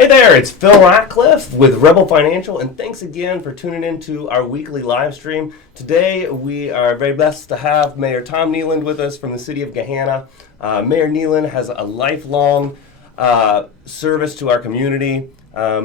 Hey there, it's Phil Ratcliffe with Rebel Financial, and thanks again for tuning into our weekly live stream. Today, we are very blessed to have Mayor Tom Kneeland with us from the city of Gahanna. Mayor Kneeland has a lifelong service to our community.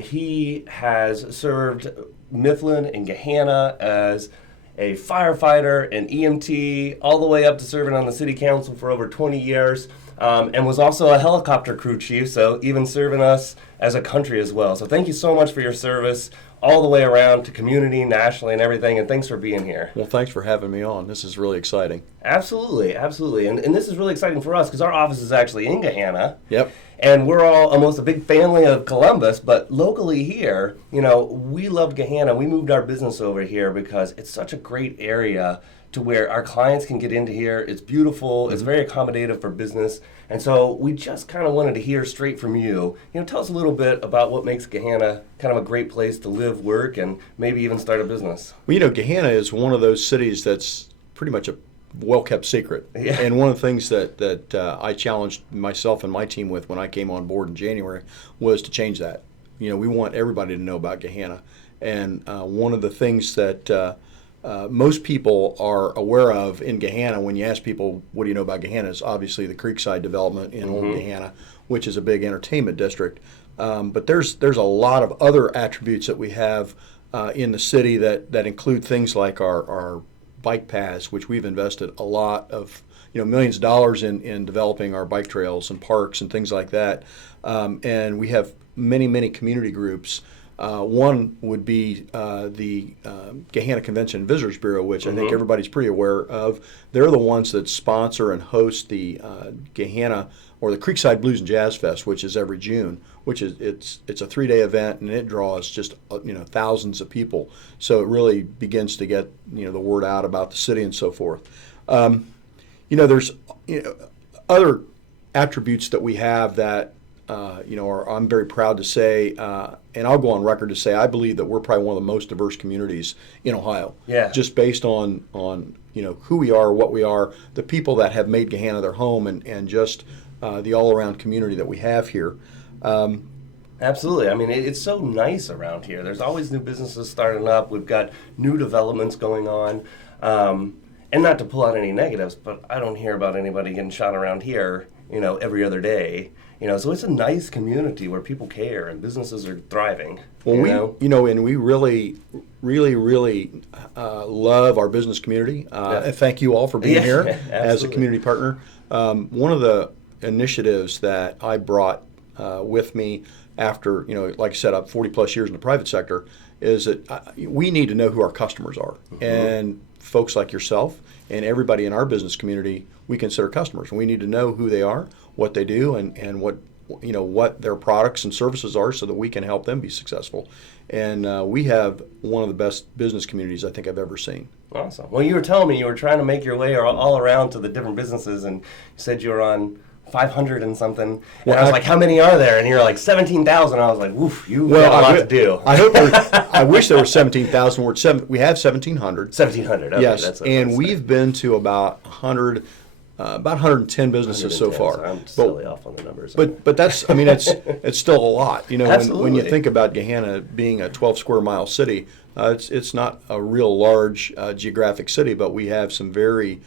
He has served Mifflin and Gahanna as a firefighter, an EMT, all the way up to serving on the city council for over 20 years. And was also a helicopter crew chief, so even serving us as a country as well. So thank you so much for your service all the way around to community, nationally, and everything, and thanks for being here. Well, thanks for having me on. This is really exciting. Absolutely, absolutely. And this is really exciting for us because our office is actually in Gahanna. Yep. And we're all almost a big family of Columbus, but locally here, you know, we love Gahanna. We moved our business over here because it's such a great area to where our clients can get into here. It's beautiful. It's very accommodative for business. And so we just kind of wanted to hear straight from you. You know, tell us a little bit about what makes Gahanna kind of a great place to live, work, and maybe even start a business. Well, you know, Gahanna is one of those cities that's pretty much a well-kept secret. Yeah. And one of the things that I challenged myself and my team with when I came on board in January was to change that. You know, we want everybody to know about Gahanna. And one of the things that most people are aware of in Gahanna, when you ask people, what do you know about Gahanna, is obviously the Creekside development in Old Gahanna, which is a big entertainment district. But there's a lot of other attributes that we have in the city that include things like our bike paths, which we've invested a lot of, millions of dollars in developing our bike trails and parks and things like that. And we have many community groups. One would be the Gahanna Convention and Visitors Bureau, which I think everybody's pretty aware of. They're the ones that sponsor and host the Gahanna or the Creekside Blues and Jazz Fest, which is every June. Which is it's a 3-day event, and it draws just thousands of people. So it really begins to get the word out about the city and so forth. There's other attributes that we have that. I'm very proud to say, and I'll go on record to say, I believe that we're probably one of the most diverse communities in Ohio. Yeah. Just based on who we are, what we are, the people that have made Gahanna their home, and just the all-around community that we have here. Absolutely. I mean, it's so nice around here. There's always new businesses starting up. We've got new developments going on. And not to pull out any negatives, but I don't hear about anybody getting shot around here, every other day. So it's a nice community where people care and businesses are thriving. Well, and we really love our business community. And thank you all for being here as a community partner. One of the initiatives that I brought with me after, like I said, I'm 40 plus years in the private sector, is that we need to know who our customers are. And folks like yourself and everybody in our business community, we consider customers. And we need to know who they are, what they do, and what their products and services are, so that we can help them be successful. And we have one of the best business communities I think I've ever seen. Awesome. Well, you were telling me you were trying to make your way all around to the different businesses, and you said you were on 500 and something. And I was like, how many are there? And you're like, 17,000. I was like, woof, got a lot to do. I wish there were 17,000. We have 1,700. 1,700. Okay, yes, and we've been to about 110 businesses so far. So I'm silly off on the numbers. But that's, it's still a lot. Absolutely. When you think about Gahanna being a 12 square mile city, it's not a real large geographic city, but we have some very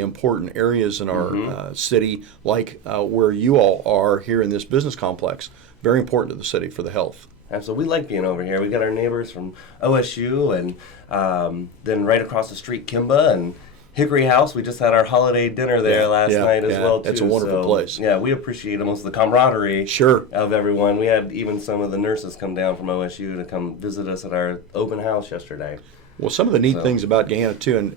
important areas in our city, like where you all are here in this business complex. Very important to the city for the health. Absolutely. We like being over here. We got our neighbors from OSU, and then right across the street, Kimba and Hickory House. We just had our holiday dinner there last night as well, too. It's a wonderful place. Yeah, we appreciate almost the camaraderie of everyone. We had even some of the nurses come down from OSU to come visit us at our open house yesterday. Well, some of the neat things about Gahanna, too, and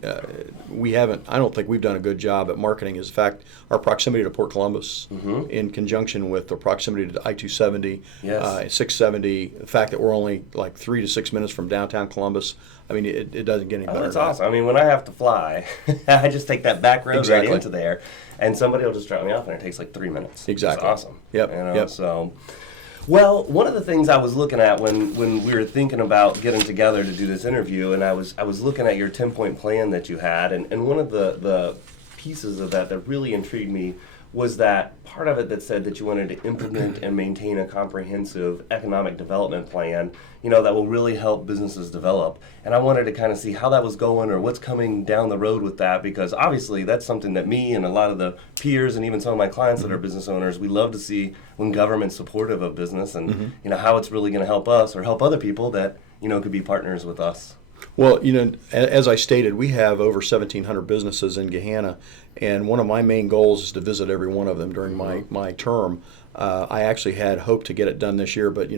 I don't think we've done a good job at marketing, is the fact our proximity to Port Columbus, in conjunction with the proximity to I-270, 670, the fact that we're only like 3 to 6 minutes from downtown Columbus. It doesn't get any better. That's awesome. When I have to fly, I just take that back road right into there, and somebody will just drop me off, and it takes like 3 minutes. Exactly. It's awesome. Yep. So... Well, one of the things I was looking at when we were thinking about getting together to do this interview, and I was looking at your 10-point plan that you had, and one of the pieces of that really intrigued me was that part of it that said that you wanted to implement and maintain a comprehensive economic development plan, that will really help businesses develop. And I wanted to kind of see how that was going or what's coming down the road with that, because obviously that's something that me and a lot of the peers and even some of my clients that are business owners, we love to see when government's supportive of business and how it's really going to help us or help other people that could be partners with us. Well, as I stated, we have over 1,700 businesses in Gahanna, and one of my main goals is to visit every one of them during my term. I actually had hoped to get it done this year, but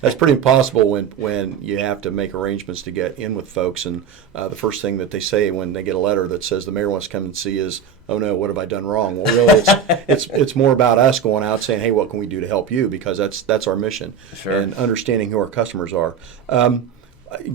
that's pretty impossible when you have to make arrangements to get in with folks. And the first thing that they say when they get a letter that says the mayor wants to come and see is, "Oh no, what have I done wrong?" Well, really, it's more about us going out saying, "Hey, what can we do to help you?" Because that's our mission, Sure. and understanding who our customers are.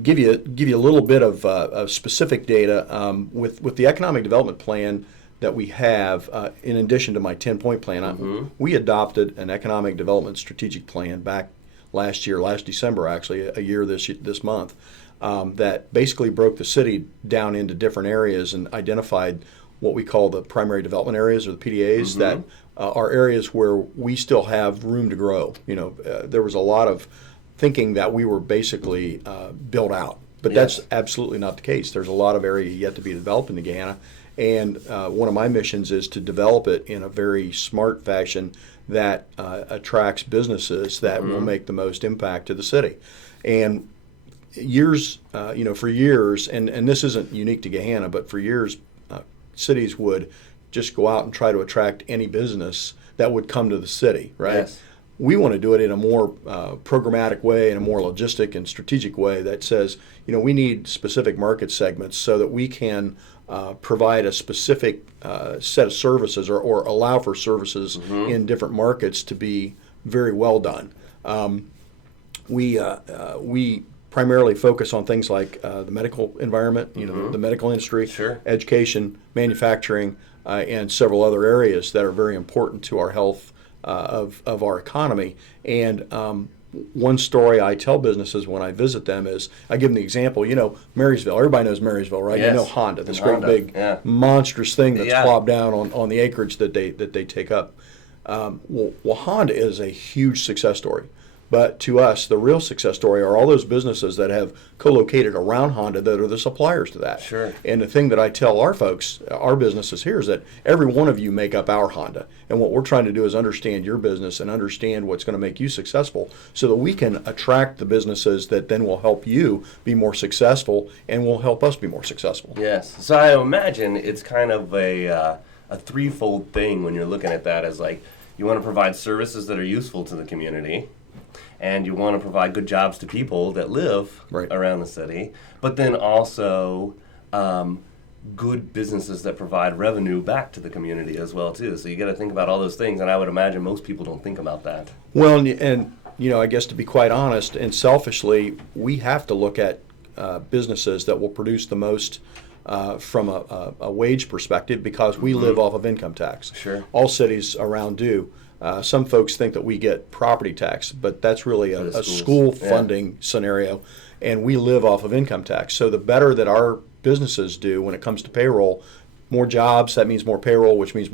Give you a little bit of specific data with the economic development plan that we have. In addition to my 10-point plan, we adopted an economic development strategic plan back last December, actually, a year this month, that basically broke the city down into different areas and identified what we call the primary development areas, or the PDAs, that are areas where we still have room to grow. There was a lot of thinking that we were basically built out. But Yes. That's absolutely not the case. There's a lot of area yet to be developed in the Gahanna, and one of my missions is to develop it in a very smart fashion that attracts businesses that will make the most impact to the city. And for years, and this isn't unique to Gahanna, but for years, cities would just go out and try to attract any business that would come to the city, right? Yes. We want to do it in a more programmatic way, in a more logistic and strategic way that says, we need specific market segments so that we can provide a specific set of services or allow for services in different markets to be very well done. We primarily focus on things like the medical environment, the medical industry, Sure. education, manufacturing, and several other areas that are very important to our health of our economy. And one story I tell businesses when I visit them is, I give them the example, Marysville. Everybody knows Marysville, right? Yes. Honda, this Honda, great big yeah. monstrous thing that's Yeah. plopped down on the acreage that they take up. Well, Honda is a huge success story. But to us, the real success story are all those businesses that have co-located around Honda that are the suppliers to that. Sure. And the thing that I tell our folks, our businesses here, is that every one of you make up our Honda. And what we're trying to do is understand your business and understand what's going to make you successful so that we can attract the businesses that then will help you be more successful and will help us be more successful. Yes. So I imagine it's kind of a threefold thing when you're looking at that, as like you want to provide services that are useful to the community, and you want to provide good jobs to people that live Right. around the city, but then also good businesses that provide revenue back to the community as well too. So you got to think about all those things, and I would imagine most people don't think about that. Well, and I guess to be quite honest and selfishly, we have to look at businesses that will produce the most from a wage perspective, because we live off of income tax. Sure. All cities around do. Some folks think that we get property tax, but that's really For the a schools. school Yeah. funding scenario, and we live off of income tax. So the better that our businesses do when it comes to payroll, more jobs, that means more payroll, which means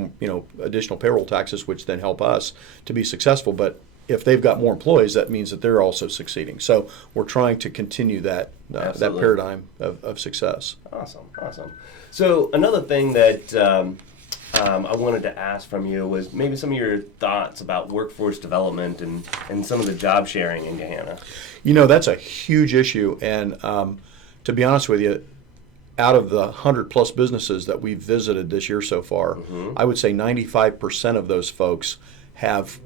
additional payroll taxes, which then help us to be successful. But if they've got more employees, that means that they're also succeeding. So we're trying to continue that Absolutely. paradigm of success. Awesome. So another thing that I wanted to ask from you was maybe some of your thoughts about workforce development and some of the job sharing in Gahanna. That's a huge issue. And to be honest with you, out of the 100+ businesses that we've visited this year so far, I would say 95% of those folks have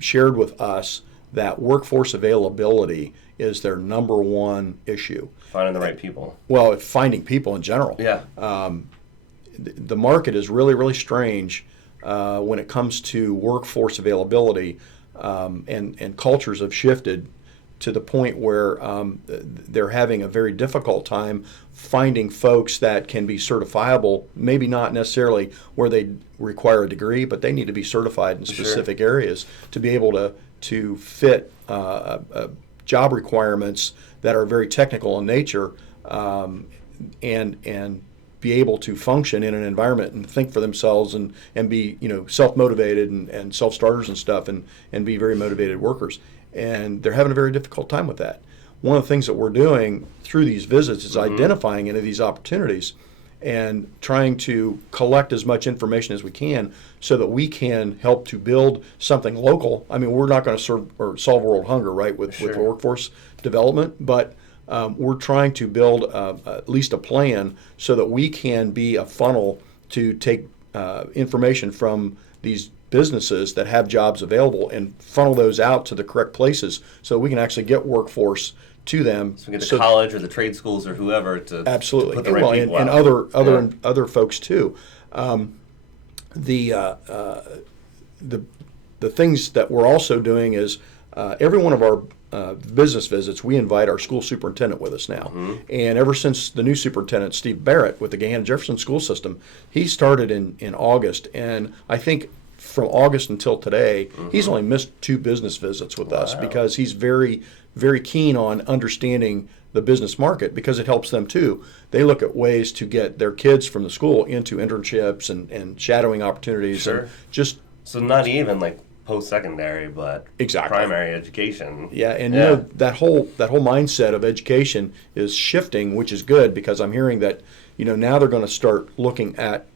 shared with us that workforce availability is their number one issue. Finding the right people. Well, finding people in general. Yeah. The market is really, really strange when it comes to workforce availability, and cultures have shifted to the point where they're having a very difficult time finding folks that can be certifiable, maybe not necessarily where they require a degree, but they need to be certified in specific areas to be able to fit job requirements that are very technical in nature, and be able to function in an environment and think for themselves and be, self-motivated and self-starters and stuff and be very motivated workers. And they're having a very difficult time with that. One of the things that we're doing through these visits is identifying into these opportunities and trying to collect as much information as we can so that we can help to build something local. I mean, we're not going to serve or solve world hunger, right, with workforce development, but we're trying to build at least a plan so that we can be a funnel to take information from these businesses that have jobs available and funnel those out to the correct places so we can actually get workforce to them. So we get the college or the trade schools or whoever to absolutely to put the right people and out. other folks too. The things that we're also doing is every one of our business visits, we invite our school superintendent with us now. And ever since the new superintendent, Steve Barrett, with the Gahanna Jefferson school system, he started in August. And I think from August until today, he's only missed 2 business visits with us because he's very, very keen on understanding the business market because it helps them too. They look at ways to get their kids from the school into internships and shadowing opportunities. And just so not even like post-secondary, but primary education. Yeah, and that whole mindset of education is shifting, which is good because I'm hearing that now they're going to start looking at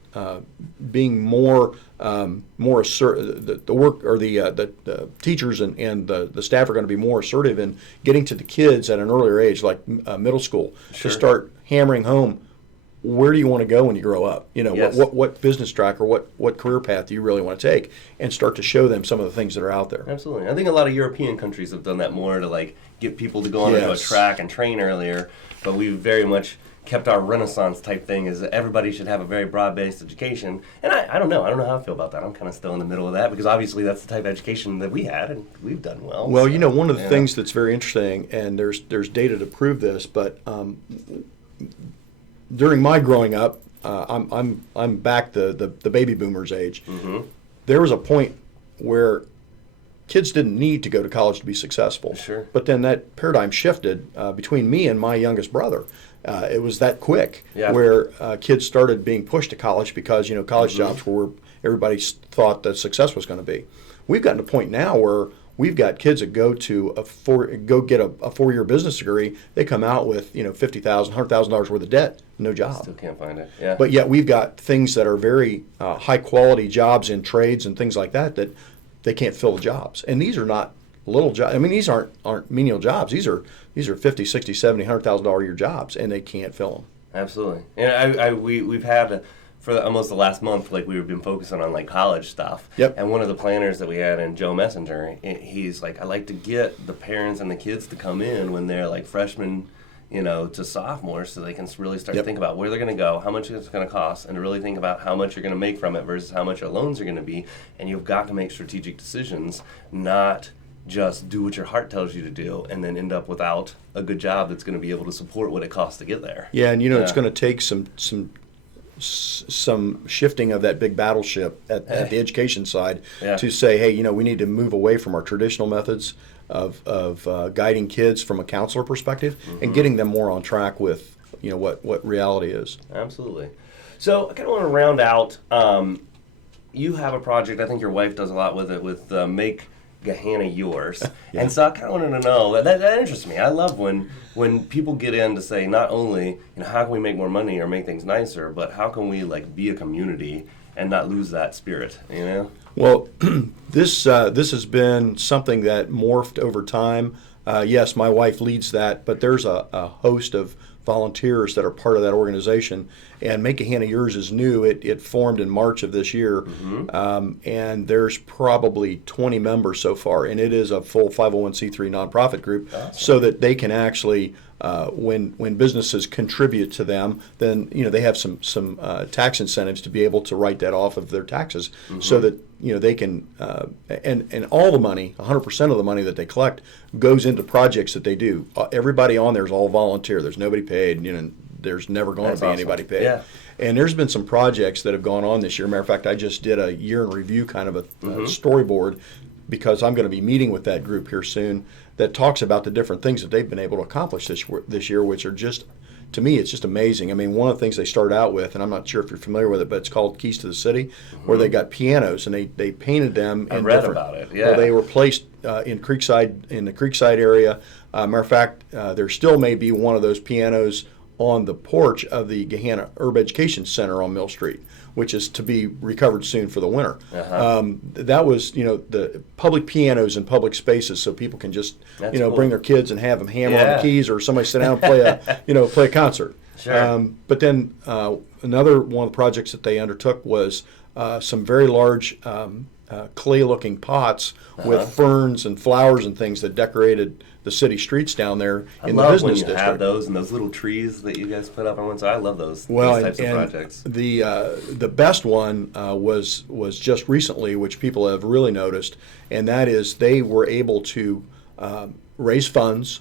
being more assertive. The work or the teachers and the staff are going to be more assertive in getting to the kids at an earlier age, like middle school, to start hammering home. Where do you want to go when you grow up? What business track or what career path do you really want to take, and start to show them some of the things that are out there. Absolutely. I think a lot of European countries have done that more to like get people to go on into a track and train earlier, but we've very much kept our Renaissance type thing is that everybody should have a very broad-based education. And I don't know how I feel about that. I'm kind of still in the middle of that because obviously that's the type of education that we had and we've done well. Well, one of the things that's very interesting, and there's data to prove this, but during my growing up, I'm back the baby boomers age. There was a point where kids didn't need to go to college to be successful. But then that paradigm shifted between me and my youngest brother. It was that quick where kids started being pushed to college because college jobs were where everybody thought that success was going to be. We've gotten to a point now where we've got kids that go get a 4-year business degree. They come out with $50,000, $100,000 worth of debt, no job. Still can't find it. Yeah. But yet we've got things that are very high quality jobs in trades and things like that they can't fill the jobs. And these are not little jobs. I mean, these aren't menial jobs. These are $50, $60, $70, $100,000 a year jobs, and they can't fill them. Absolutely. And we've had for almost the last month, like we've been focusing on like college stuff. And one of the planners that we had in Joe Messenger, he's like, I like to get the parents and the kids to come in when they're like freshmen, to sophomores, so they can really start to think about where they're going to go, how much it's going to cost, and to really think about how much you're going to make from it versus how much your loans are going to be. And you've got to make strategic decisions, not just do what your heart tells you to do and then end up without a good job that's going to be able to support what it costs to get there. Yeah, and it's going to take some shifting of that big battleship at the education side to say, hey, we need to move away from our traditional methods of guiding kids from a counselor perspective and getting them more on track with what reality is. Absolutely. So I kind of want to round out. You have a project. I think your wife does a lot with it with Make Gahanna Yours. And so I kind of wanted to know, that interests me. I love when people get in to say not only how can we make more money or make things nicer, but how can we like be a community and not lose that spirit, Well, this has been something that morphed over time. Yes, my wife leads that, but there's a host of volunteers that are part of that organization. And Make Gahanna Yours is new. It formed in March of this year, and there's probably 20 members so far, and it is a full 501c3 nonprofit group, so that they can actually, when businesses contribute to them, then they have some tax incentives to be able to write that off of their taxes, so that they can, and all the money, 100% of the money that they collect goes into projects that they do. Everybody on there is all volunteer. There's nobody paid. There's never going to be anybody paid. Yeah. And there's been some projects that have gone on this year. Matter of fact, I just did a year in review kind of a storyboard, because I'm going to be meeting with that group here soon, that talks about the different things that they've been able to accomplish this year, which are just to me, it's just amazing. I mean, one of the things they started out with, and I'm not sure if you're familiar with it, but it's called Keys to the City, where they got pianos and they painted them. I in read different, about it. Yeah, well, they were placed in the Creekside area. Matter of fact, there still may be one of those pianos on the porch of the Gahanna Urban Education Center on Mill Street, which is to be recovered soon for the winter. That was, the public pianos in public spaces, so people can just, Cool. bring their kids and have them hammer on the keys, or somebody sit down and play a concert. Sure. But then another one of the projects that they undertook was some very large clay-looking pots with ferns and flowers and things that decorated the city streets down there in the business district. I love when you have those and those little trees that you guys put up on one side. I love these types of projects. The best one was just recently, which people have really noticed, and that is they were able to raise funds,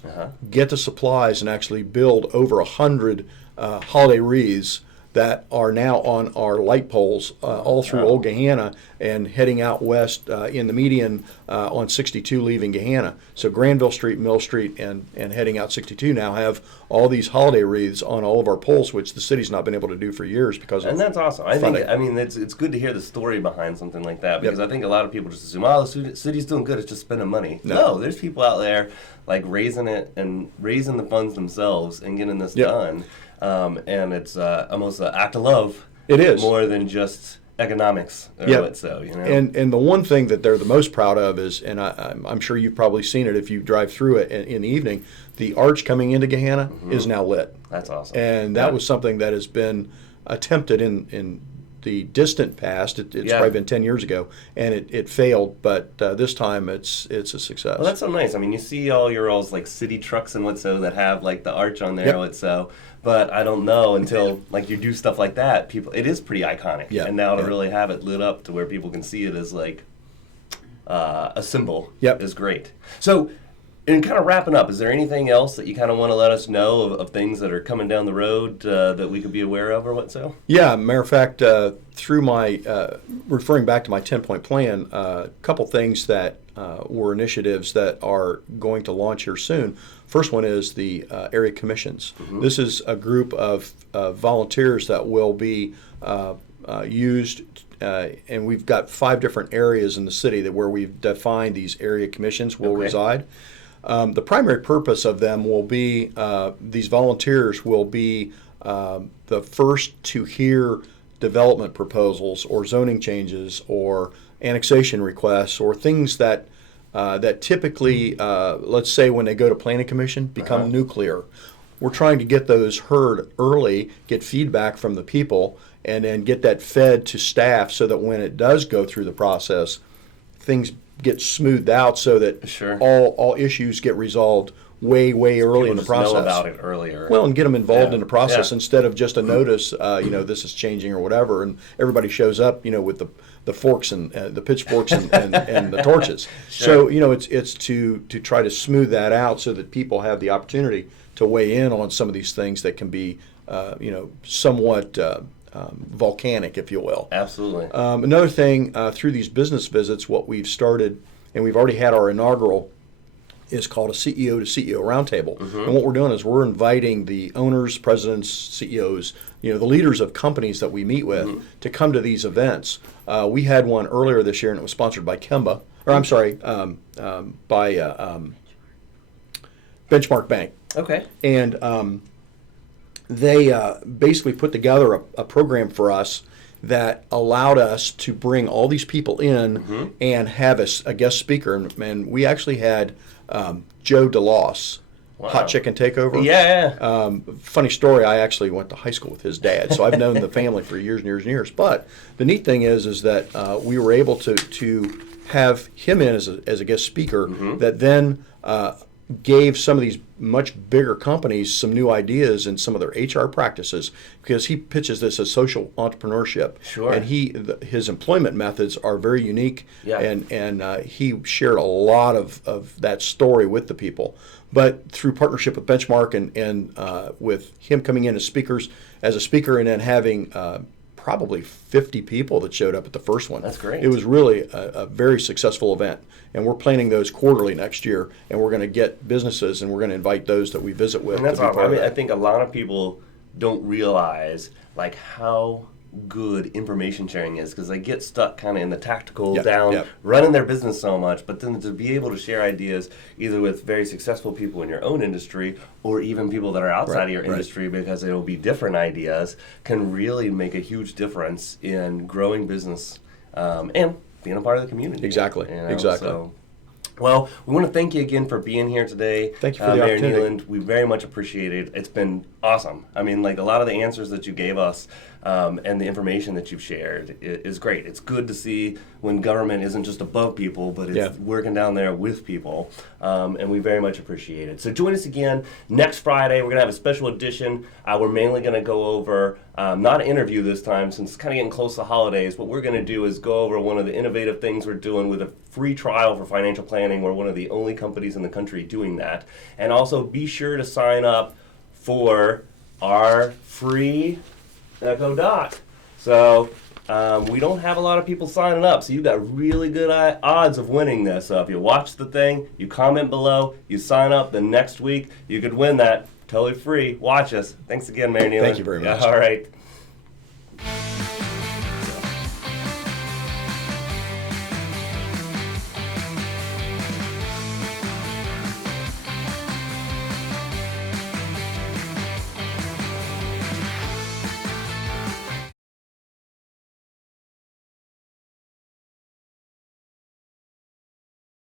get the supplies, and actually build over 100 holiday wreaths that are now on our light poles all through Old Gahanna and heading out west in the median on 62 leaving Gahanna. So Granville Street, Mill Street, and heading out 62 now have all these holiday wreaths on all of our poles, which the city's not been able to do for years because of And that's awesome. It's good to hear the story behind something like that, because I think a lot of people just assume, the city's doing good, it's just spending money. No, there's people out there like raising the funds themselves and getting this done. And it's almost an act of love. It is more than just economics. And the one thing that they're the most proud of is, and I'm sure you've probably seen it if you drive through it in the evening, the arch coming into Gahanna is now lit. That's awesome. And that was something that has been attempted in the distant past. It's probably been 10 years ago, and it failed, but this time it's a success. Well, that's so nice. I mean, you see all your like city trucks and that have like the arch on there, but I don't know until like you do stuff like that. It is pretty iconic, and now to really have it lit up to where people can see it as like a symbol is great. So, and kind of wrapping up, is there anything else that you kind of want to let us know of things that are coming down the road that we could be aware of or what so? Yeah, matter of fact, through my, referring back to my 10-point plan, a couple things that were initiatives that are going to launch here soon. First one is the area commissions. This is a group of volunteers that will be used, and we've got 5 different areas in the city where we've defined these area commissions will reside. The primary purpose of them will be these volunteers will be the first to hear development proposals or zoning changes or annexation requests or things that typically, let's say when they go to planning commission, become nuclear. We're trying to get those heard early, get feedback from the people, and then get that fed to staff so that when it does go through the process, things get smoothed out so that all issues get resolved way early in the process. Know about it earlier. Well, and get them involved in the process instead of just a notice, this is changing or whatever, and everybody shows up, with the forks and the pitchforks and the torches. So, it's to try to smooth that out so that people have the opportunity to weigh in on some of these things that can be, somewhat volcanic, if you will. Absolutely. Another thing, through these business visits, what we've started, and we've already had our inaugural, is called a CEO to CEO roundtable. And what we're doing is we're inviting the owners, presidents, CEOs, the leaders of companies that we meet with to come to these events. We had one earlier this year, and it was sponsored by Kemba, or I'm sorry, by Benchmark Bank. Okay. And they basically put together a program for us that allowed us to bring all these people in and have a guest speaker. And we actually had Joe DeLoss, Hot Chicken Takeover. Yeah. Funny story, I actually went to high school with his dad, so I've known the family for years and years and years. But the neat thing is that we were able to have him in as a guest speaker that then gave some of these much bigger companies some new ideas in some of their HR practices, because he pitches this as social entrepreneurship. Sure. And his employment methods are very unique, Yeah. and he shared a lot of that story with the people. But through partnership with Benchmark and with him coming in as a speaker and then having probably 50 people that showed up at the first one. That's great. It was really a very successful event. And we're planning those quarterly next year, and we're going to get businesses, and we're going to invite those that we visit with. And that's to be awesome. part I mean, of I that. think a lot of people don't realize like how good information sharing is, because they get stuck kind of in the tactical Yep, down yep. running their business so much, but then to be able to share ideas either with very successful people in your own industry or even people that are outside of your right. industry, because it'll be different ideas, can really make a huge difference in growing business and being a part of the community. Exactly, You know, exactly. so. Well, we want to thank you again for being here today. Thank you for the Mayor opportunity. Kneeland. We very much appreciate it. It's been awesome. I mean, like a lot of the answers that you gave us and the information that you've shared is great. It's good to see when government isn't just above people, but it's working down there with people. And we very much appreciate it. So join us again next Friday. We're going to have a special edition. We're mainly going to go over, not an interview this time since it's kind of getting close to holidays. What we're going to do is go over one of the innovative things we're doing with a free trial for financial planning. We're one of the only companies in the country doing that. And also be sure to sign up for our free Echo Doc. So we don't have a lot of people signing up, so you've got really good odds of winning this. So if you watch the thing, you comment below, you sign up, the next week you could win that totally free. Watch us. Thanks again, Mayor Kneeland. Thank you very much. All right.